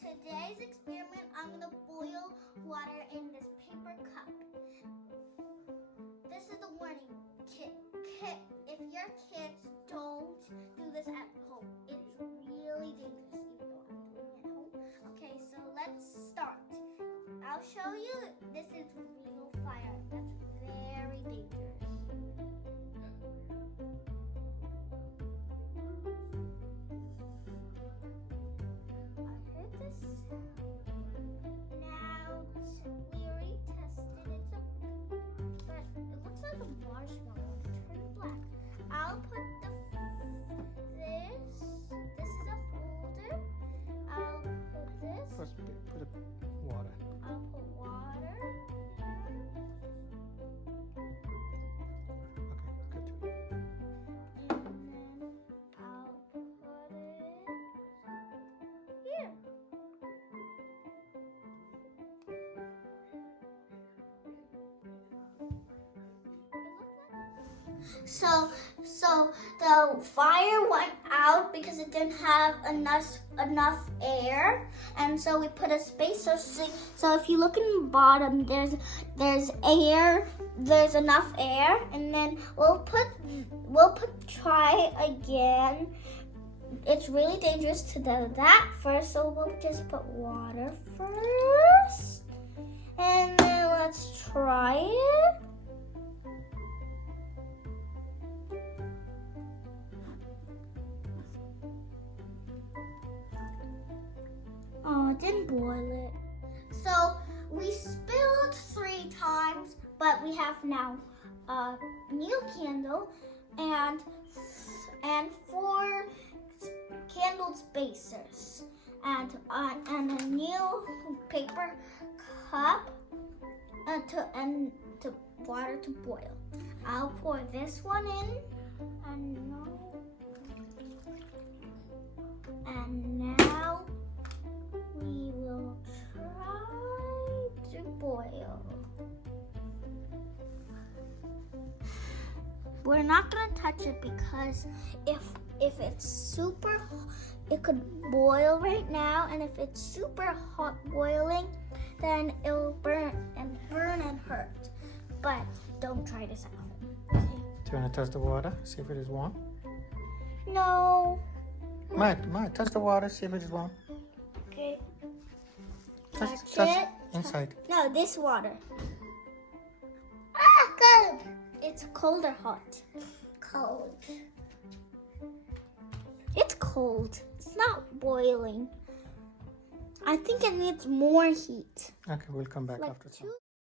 today's experiment, I'm gonna boil water in this paper cup. This is the warning. If your kids don't do this at home, it's really dangerous, even though I'm doing it at home. Okay, so let's start. I'll show you. This is real fire. That's very dangerous. I heard this sound. Now, we already tested it, but it looks like a marshmallow. It turned black. I'll put this is a holder. I'll put this. First, put water. I'll put water. Okay, good. And then I'll put it here. So the fire went out because it didn't have enough air, and so we put a spacer. So if you look in the bottom, there's air. There's enough air, and then we'll try again. It's really dangerous to do that first, so we'll just put water first, and then let's try it. Oh, it didn't boil it. So we spilled 3 times, but we have now a new candle and 4 candle spacers and a new paper cup and to water to boil. I'll pour this one in and now we will try to boil. We're not gonna touch it because if it's super, it could boil right now, and if it's super hot boiling, then it'll burn and hurt. But don't try this at home. Okay? Do you want to touch the water? See if it is warm? No. Might touch the water, see if it is warm. Okay. Touch it. inside. No, this water. Ah, cold. It's cold or hot? Cold. It's cold. It's not boiling. I think it needs more heat. Okay, we'll come back Like after some.